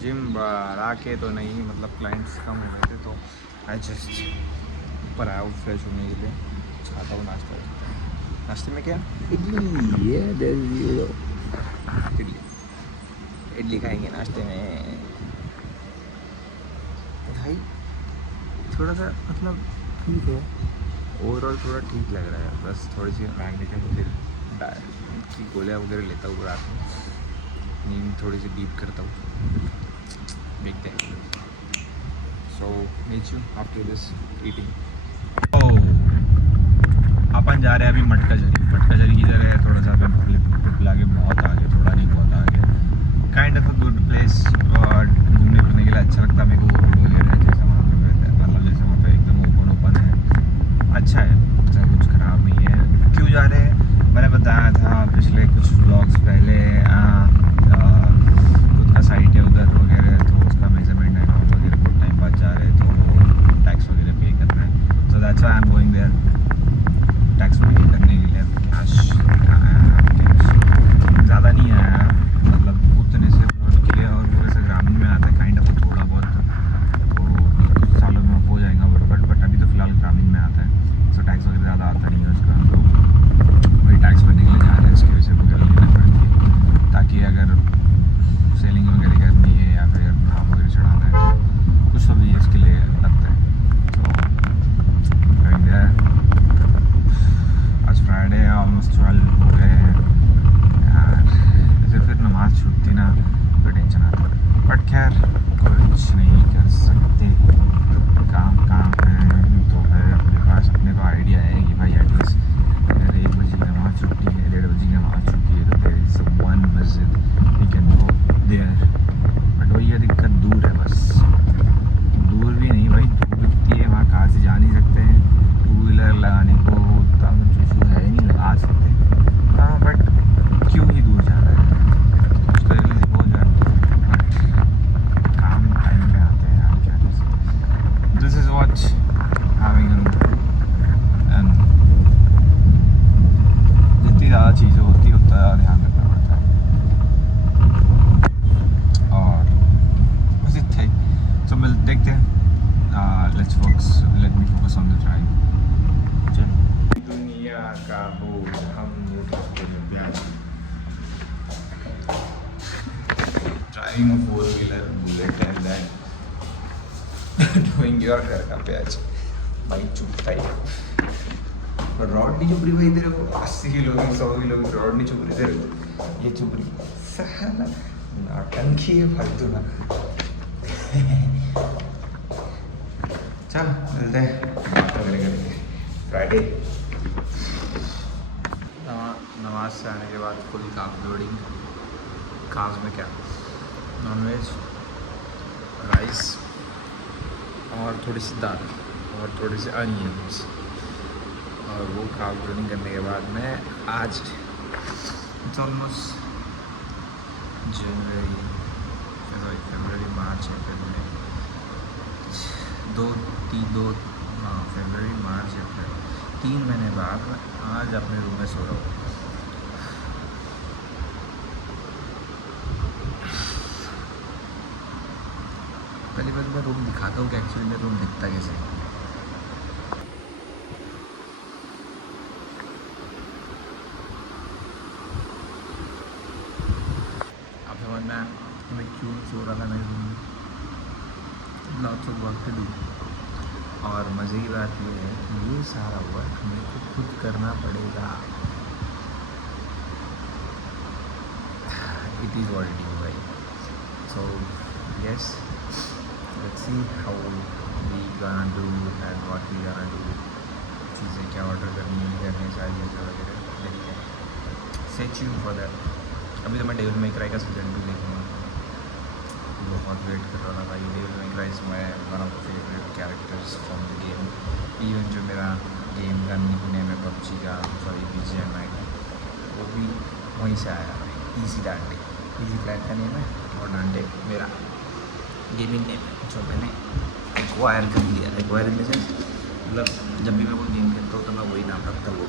Gym बढ़ा के तो नहीं, मतलब क्लाइंट्स कम हो गए थे तो आई जस्ट ऊपर आया हूँ फ्रेश होने के लिए। खाता हूँ नाश्ता। नाश्ते में क्या? इडली। ये इडली इडली खाएंगे नाश्ते में भाई। थोड़ा सा मतलब ठीक है, ओवरऑल थोड़ा ठीक लग रहा है। बस थोड़ी सी मैग्नीशियम फिर की गोलियाँ वगैरह लेता हूँ रात में, नींद थोड़ी सी डीप करता हूँ, देखते हैं। So meet you after this eating. अपन जा रहे हैं अभी मटका झरी की जगह है। थोड़ा सा पिपला के बहुत आगे, थोड़ा नहीं बहुत आगे, kind of a good place और घूमने फिरने के लिए अच्छा लगता है मेरे को। जैसे वहाँ पे मतलब जैसे वहाँ पे एकदम ओपन है, अच्छा है, ऐसा कुछ ख़राब नहीं है। क्यों जा रहे हैं मैंने बताया था पिछले कुछ व्लॉग्स पहले। खुद का साइट है उधर वगैरह, तो उसका मेजरमेंट है वगैरह, बहुत टाइम बाद जा रहे हैं तो टैक्स वगैरह पे करना है। So that's why I am going there, tax वगैरह करने के लिए। कैश ज़्यादा नहीं आया, मतलब उतने से पहुँच के, और वो वैसे ग्रामीण में आता है काइंड ऑफ थोड़ा बहुत, तो कुछ सालों में हो जाएगा। बट अभी तो फ़िलहाल ग्रामीण में आता है, सो टैक्स वगैरह ज़्यादा आता नहीं है उसका। तो वही टैक्स भरने के लिए जा रहे हैं, इसकी वजह से वगैरह लेना पड़ती है, ताकि अगर सेलिंग वगैरह करनी है या फिर नाम वगैरह चढ़ाना है तो कुछ तो भी इसके लिए लगता है। तो कहीं आज फ्राइडे है, ऑलमोस्ट 12 हो गए हैं यार। जैसे फिर नमाज़ छूटती ना तो टेंशन आता है, बट खैर कुछ नहीं कर सकते, काम है तो है अपने पास। अपने को आइडिया है कि भाई एटलीस्ट अगर 1 बजे की नमाज़ छुट्टी है, 1:30 बजे की नमाज़ छुट्टी है, तो देयर इज़ वन मस्जिद we can go there. But वही है दिक्कत, दूर है बस। दूर भी नहीं भाई, धूप इतनी है, वहाँ कहाँ से जा नहीं सकते हैं। 2 व्हीलर लगाने को उतना कुछ इशू है ही नहीं, लगा सकते हैं। हाँ बट क्यों ही दूर जाना है, कुछ तो एटलीस्ट हो जाए। बट काम टाइम पे आते हैं यार, क्या कर सकते। This is what having and जितनी ज़्यादा चीज़ें होती है उतना ज़्यादा ध्यान रखना पड़ता है। और बस इतना ही। तो मिल देखते हैं, let me focus on the drive. दुनिया का बोझ हम उठाते हैं, driving a 4 wheeler bullet and then doing your घर का प्याज भाई चुभता ही। और रॉड नहीं चुभ रही भाई तेरे को, 80 किलो की 100 किलो की रॉड नहीं चुभ रही तेरे को, ये चुभ रही साला नौटंकी है फालतू ना। चल मिलते हैं बात वगैरह करेंगे फ्राइडे। नमाज से आने के बाद फुल कार्ब लोडिंग। कार्ब्स में क्या, नॉनवेज, राइस और थोड़ी सी दाल और थोड़ी सी अनियंस, और वो कार्ब लोडिंग करने के बाद मैं आज इट्स ऑलमोस्ट फरवरी मार्च अप्रैल में फरवरी मार्च अप्रैल 3 महीने बाद मैं आज अपने रूम में सो रहा हूँ। पहली बार मैं रूम दिखाता हूँ कि एक्चुअली मेरा रूम दिखता कैसे है। अब समझना मैं क्यों सो रहा था मेरे रूम में। Lots of work to do, और मज़े की बात ये है कि ये सारा वर्क मेरे को खुद करना पड़ेगा। It is what it is भाई। So yes, let's see how we gonna do and what we gonna do. चीज़ें क्या ऑर्डर करनी है, करनी चाहिए वगैरह देखते हैं। Stay tuned for that. अभी तो मैं डेविल मे क्राई का सीजन 2 देखूँगा, बहुत वेट कर रहा था भाई। Devil May Cry is my one of the favourite characters from the game. Even जो मेरा गेम का नेम है पबजी का, सॉरी BGMI का, वो भी वहीं से आया भाई। ईजी डांटे, ईजी फ्लैट का नेम है, और डांटे मेरा गेमिंग नेम है जो मैंने एक्वायर कर लिया। एक्वायर इन द सेंस मतलब जब भी मैं कोई गेम खेलता हूँ तो मैं वही नाम रखता हूँ।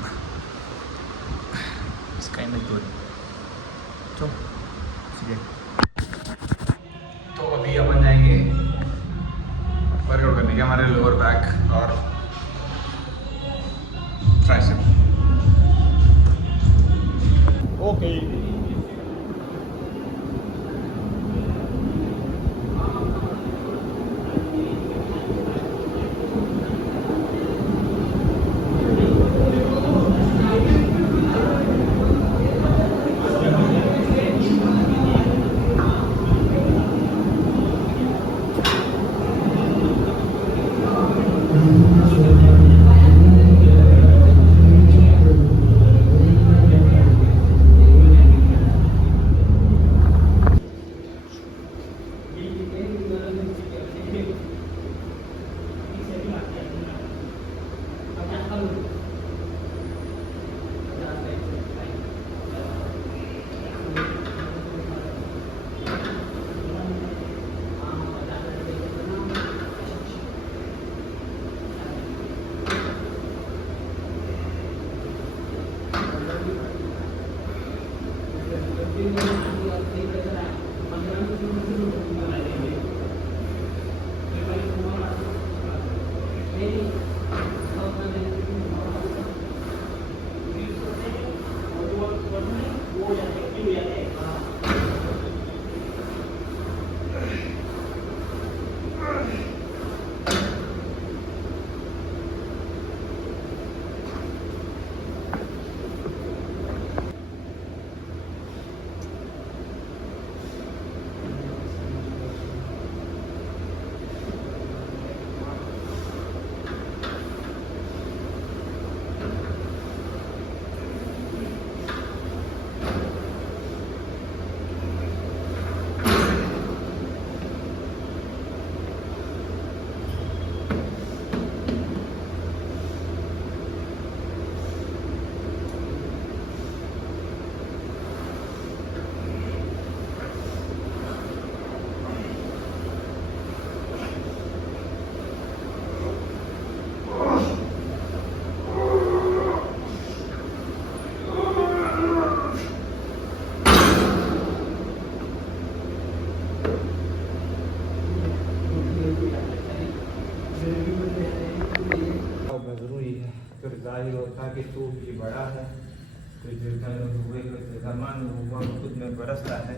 It's kind of good. तो अभी गया हमारे लोअर बैक और ट्राइसेप। ओके जरूरी है, फिर जाहिर होता कि तू भी बड़ा है, तो जमान हुआ खुद में बरसता है।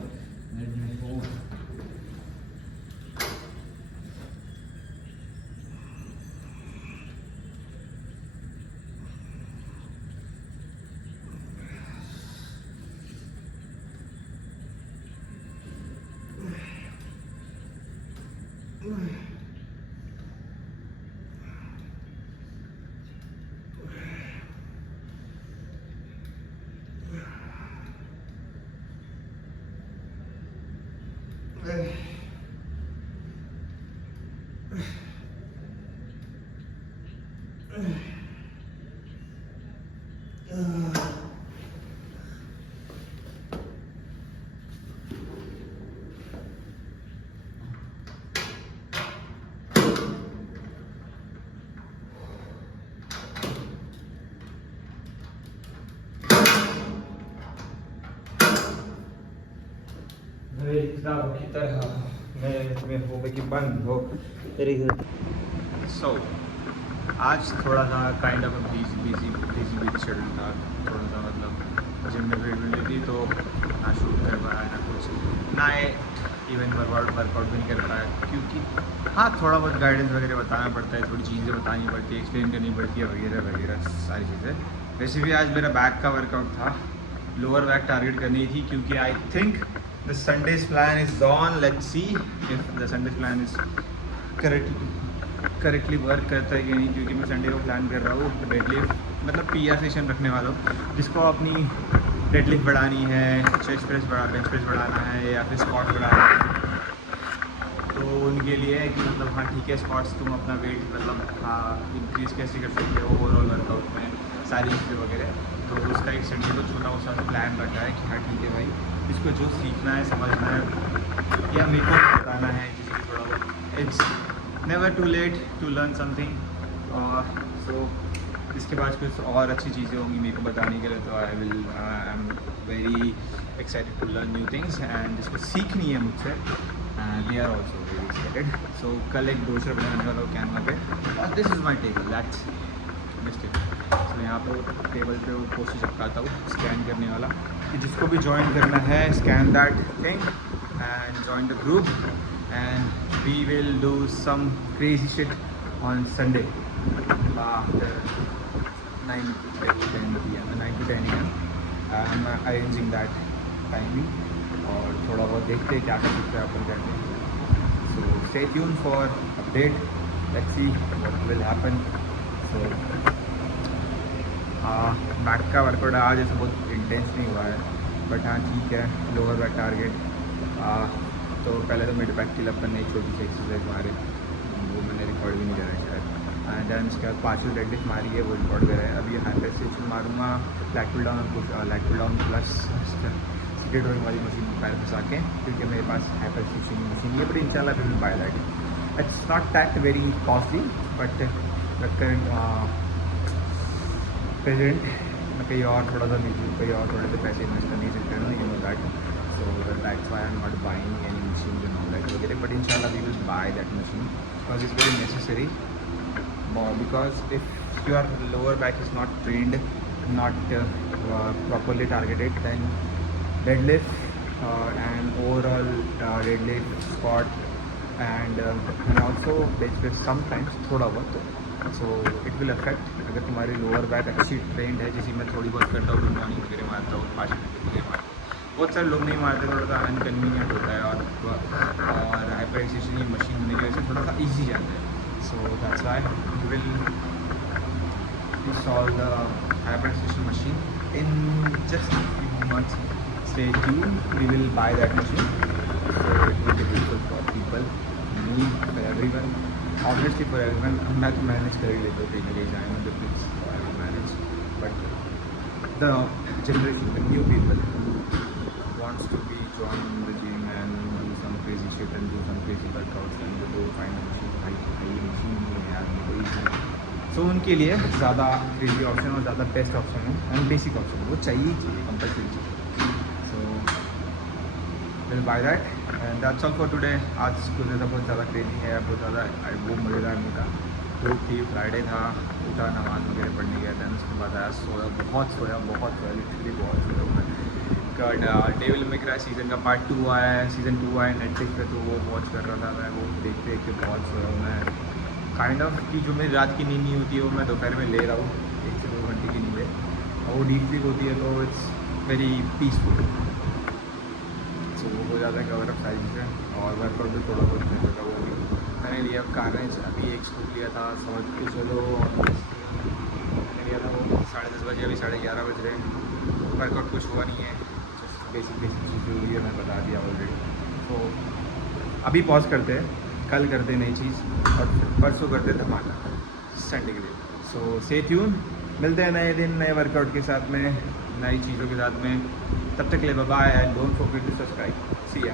किताबों की तरह मैं हो गई कि बंद हो तेरी। सो आज थोड़ा सा काइंड ऑफ बिजी शेड्यूल था, थोड़ा सा मतलब जिम में भीड़ मिली थी तो ना शूट कर पाया ना कुछ, ना इवन वर्कआउट भी नहीं कर पाया, क्योंकि हाँ थोड़ा बहुत गाइडेंस वगैरह बताना पड़ता है, थोड़ी चीज़ें बतानी पड़ती है, एक्सप्लेन करनी पड़ती है वगैरह वगैरह सारी चीज़ें। वैसे भी आज मेरा बैक का वर्कआउट था, लोअर बैक टारगेट करनी थी, क्योंकि I think the Sunday's plan is on. Let's see if the Sunday's plan is correctly work करता है कि नहीं, क्योंकि मैं संडे को प्लान कर रहा हूँ डेडलिफ्ट मतलब PR सेशन रखने वाला हूँ, जिसको अपनी डेडलिफ्ट बढ़ानी है, चेस्ट प्रेस बेंच प्रेस बढ़ाना है या फिर स्क्वाट बढ़ाना है। तो उनके लिए है कि मतलब हाँ ठीक है, स्क्वाट्स तुम अपना वेट मतलब हाँ इंक्रीज़ कैसे कर सकते हो ओवरऑल वर्कआउट में सारी चीज़ें वगैरह। तो उसका एक संडे को छोटा सा प्लान रखा है कि हाँ ठीक है भाई, इसको जो सीखना है समझना है या मेरे को बताना है, जिससे थोड़ा बहुत it's never too late to learn something. और सो इसके बाद कुछ और अच्छी चीज़ें होंगी मेरे को बताने के लिए, तो I am very excited to learn new things and जिसको सीखनी है मुझसे। They are also very excited. So कल एक डोशा बनाने वाला हूँ कैनवा पे, और this is my table, that's mistake. तो यहाँ पे टेबल पे वो पोस्टर चिपकाता हूँ स्कैन करने वाला, कि जिसको भी ज्वाइन करना है scan that thing and join the group, and we will do some crazy shit on Sunday after 9 to 10 PM, 9 to 10 AM. I am arranging that timing, और थोड़ा बहुत देखते हैं क्या कर सकते हैं अपन करके. So stay tune for update, let's see what will happen. So back का वर्कआउट आज ऐसे बहुत इंटेंस नहीं हुआ है, बट हाँ ठीक है. लोअर बैक टारगेट, तो पहले तो मिड बैक की अपन ने छोटी सी एक्सरसाइज मारी, वो मैंने रिकॉर्ड भी नहीं करा है शायद. दैन उसके बाद पार्शियल डेडलिफ्ट मारी है, वो रिकॉर्ड करा है. अभी हाइपर एक्सटेंशन मारूंगा, leg pull down plus seated rowing वाली मशीन पैर फंसा के, क्योंकि मेरे पास हाइपर एक्सटेंशन की मशीन है. बट इंशाल्लाह will buy that. It's not that very costly, but the current present मैं कहीं और थोड़ा सा नीचे, कहीं और थोड़े से पैसे इन्वेस्ट कर नहीं सकते ना, you know that. So that's why I am not buying any machine and all that वगैरह. बट इंशाल्लाह we will buy that machine because it's very necessary. Because if your lower back is not trained, not properly targeted, then deadlift and overall deadlift, squat and also bench press sometimes थोड़ा बहुत, so it will affect. अगर तुम्हारी lower back अच्छी trend है, जैसे मैं थोड़ी बहुत करता हूँ, गुडमॉर्निंग वगैरह मारता हूँ, पार्शियल वगैरह मारता हूँ, बहुत सारे लोग नहीं मारते, थोड़ा सा अनकन्वीनियंट होता है, और हाइपर एक्सटेंशन की मशीन होने की वजह से थोड़ा सा ईजी जाता है. So that's why we will install the hybrid extension machine in just a few months. Stay tuned. We will buy that machine. So it will be useful for people, me, for everyone. Obviously for everyone. I'm not manage very little things. I know the things I will manage, but the generation, the new people who wants to be joining the gym and do some crazy shit and do some crazy workouts and go find a machine. सो उनके लिए ज़्यादा crazy option और ज़्यादा best option है and basic option वो चाहिए compulsory चाहिए. So will buy that and that's all for today. आज गुजरे था बहुत ज़्यादा क्रेजी है, बहुत ज़्यादा वो मज़ेदार नहीं था. धूप थी, फ्राइडे था, उठा नमाज वगैरह पढ़ने गया था, उसके बाद आया, सोया, बहुत सोया लिटरली बहुत सोया. डेविल में मेक्रा सीज़न का पार्ट 2 आया है, सीज़न 2 आया नेटफ्लिक्स पे, तो वो वॉच कर रहा था मैं. वो देखते देखते बहुत सोया हूँ मैं. काइंड ऑफ कि जो मेरी रात की नींद नहीं होती है वो मैं दोपहर में ले रहा हूँ, 1 से 2 घंटे की नींद है, और वो डीप स्लीप होती है, तो इट्स वेरी पीसफुल. सो वो हो जाता है कवर अप सारी चीज़ें. और वर्कआउट भी थोड़ा बहुत नहीं होता, वो भी मैंने लिया. कार्नेज अभी एक स्कूल लिया था, समझ के चलो, मैंने लिया था वो 10:30 बजे, अभी 11:30 बज रहे. वर्कआउट कुछ हुआ नहीं है, बेसिक चीज़ हुई है, मैं बता दिया ऑलरेडी. तो अभी पॉज करते हैं, कल करते नई चीज़, और परसों करते धमाका संडे के लिए. So stay tune. मिलते हैं नए दिन नए वर्कआउट के साथ में, नई चीज़ों के साथ में. तब तक ले bye and don't forget to subscribe. See या.